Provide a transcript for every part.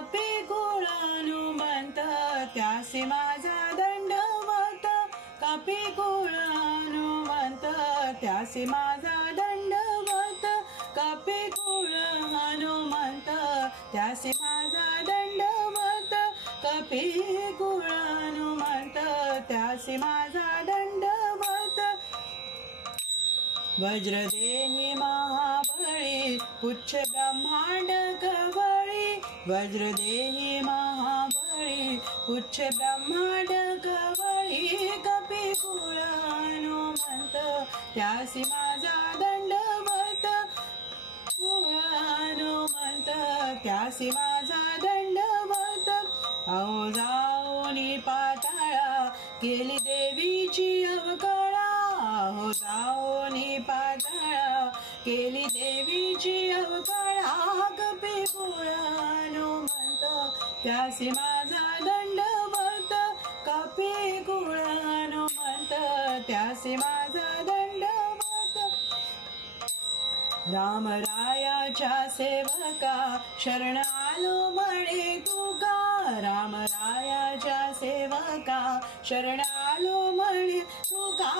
कपिकुळ हनुमंत त्यासी माझा दंडवत कपिकुळ हनुमंत त्यासी माझा दंडवत कपिकुळ हनुमंत त्यासी माझा दंडवत कपिकुळ हनुमंत त्यासी माझा दंडवत वज्रदेही महाबळी पुच्छ ब्रह्मांड कवळी वज्रदेही महाबळी पुच्छ ब्रह्मांड कवळी कपिकुळ हनुमंत त्यासी माझा दंडवत कुळ हनुमंत त्यासी माझा दंडवत अहो जाऊनी पाताळा केली देवीची अवकळा अहो जाऊनी पाताळा केली देवीची अवकळा कपिकुळ हनुमंत त्यासी माझा दंडवत कपिकुळ हनुमंत त्यासी माझा दंडवत रामरायाच्या सेवका शरण आलो म्हणे तुका रामरायाच्या सेवका शरण आलो म्हणे तुका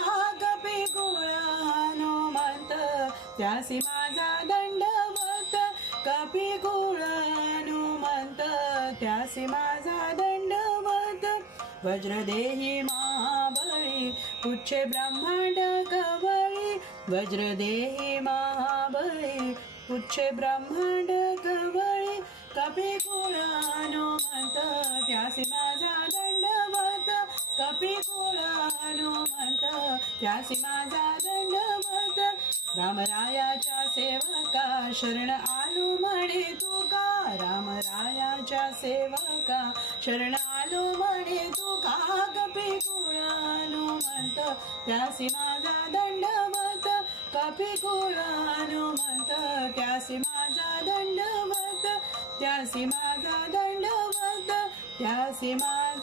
कपिकुळ हनुमंत त्यासी माझा दंडवत कपिकुळ हनुमंत त्यासी माझा दंडवत वज्रदेही महाबळी पुच्छ ब्रह्मांड कवळी वज्रदेही महाबळी पुच्छ ब्रह्मांड कवळी कपिकुळ हनुमंत त्यासी माझा दंडवत कपिकुळ हनुमंत त्यासी माझा दंडवत रामरायाच्या सेवका शरण आलो म्हणे तुका रामरायाच्या सेवका शरण आलो म्हणे तुका कपिकुळ हनुमंत त्यासी माझा दंडवत कपिकुळ हनुमंत त्यासी माझा दंडवत त्यासी माझा दंडवत त्यासी माझा